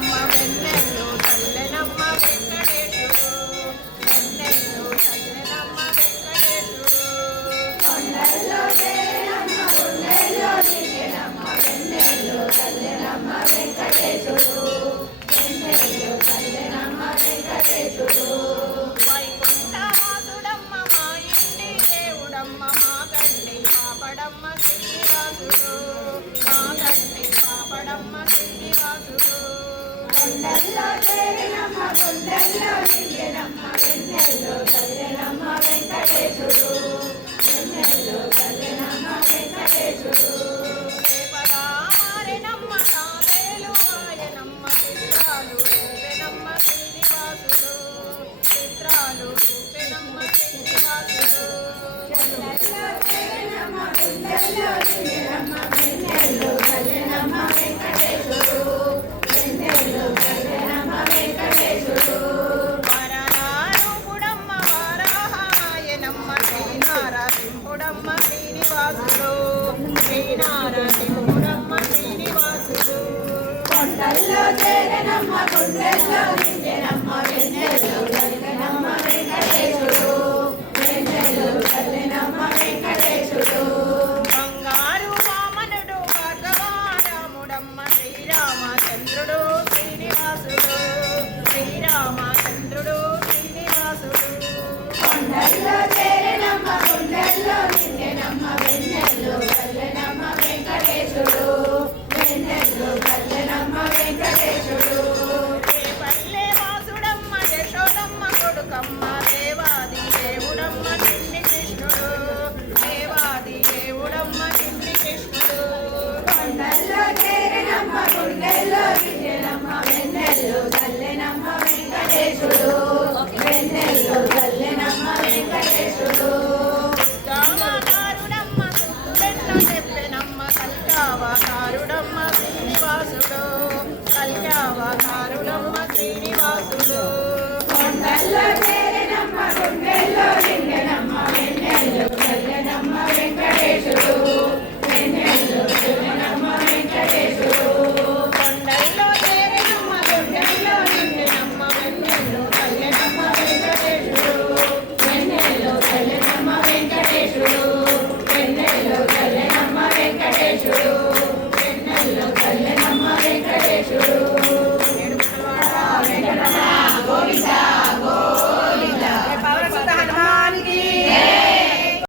చేరెనమ్మ వెన్నెల్లో చల్లెనమ్మ వెంకటేశుడు వెన్నెల్లో చల్లెనమ్మ వెంకటేశుడు కొండల్లో చేరెనమ్మ గుండెల్లో నిండెనమ్మ వెన్నెల్లో చల్లెనమ్మ వెంకటేశుడు వెన్నెల్లో చల్లెనమ్మ వెంకటేశుడు వైకుంఠవాసుడమ్మ మా ఇంటి దేవుడమ్మ మా కంటి పాపడమ్మ శ్రీనివాసుడు మా కంటి పాపడమ్మ శ్రీనివాసుడు కొండల్లో చేరెనమ్మ గుండెల్లో నిండెనమ్మ వెన్నెల్లో చల్లెనమ్మ వెంకటేశుడు వెన్నెల్లో చల్లెనమ్మ వెంకటేశుడు రేపదారెనమ్మ తావేలు ఆయనమ్మ చిత్రాలు రూపెనమ్మ శ్రీనివాసుడు చిత్రాలు రూపెనమ్మ శ్రీనివాసుడు కొండల్లో చేరెనమ్మ గుండెల్లో నిండెనమ్మ వెన్నెల్లో చల్లెనమ్మ వెంకటేశుడు వెన్నెల్లో చల్లెనమ్మ వెంకటేశుడు వరనారూపుడమ్మ వారాహాయనమ్మ శ్రీనారసింహుడమ్మ శ్రీనివాసుడు శ్రీనారసింహుడమ్మ శ్రీనివాసుడు కొండల్లో చేరెనమ్మ గుండెల్లో నిండెనమ్మ వెన్నెల్లో చల్లెనమ్మ వెంకటేశుడు వెన్నెల్లో చల్లెనమ్మ వెంకటేశుడు బంగారు వామనుడు భార్గవారాముడమ్మ శ్రీరామచంద్రుడు శ్రీనివాసుడు శ్రీరామచంద్రుడు శ్రీనివాసుడు కొండల్లో చేరెనమ్మ గుండెల్లో నిండెనమ్మ వెన్నెల్లో చల్లెనమ్మ వెంకటేశుడు వెన్నెల్లో చల్లెనమ్మ వెంకటేశుడు రేపల్లె వాసుడమ్మ యశోదమ్మ కొడుకమ్మ దేవాది దేవుడమ్మ చిన్ని కృష్ణుడు దేవాది దేవుడమ్మ చిన్ని కృష్ణుడు కొండల్లో చేరెనమ్మ గుండెల్లో నిండెనమ్మ వెన్నెల్లో చల్లెనమ్మ వెంకటేశుడు వెన్నెల్లో చల్లెనమ్మ వెంకటేశుడు జామకారుడమ్మ సుత్తులెన్నో చెప్పెనమ్మ కల్కావకారుడమ్మ శ్రీనివాసుడు కల్కావకారుడమ్మ శ్రీనివాసుడు కొండల్లో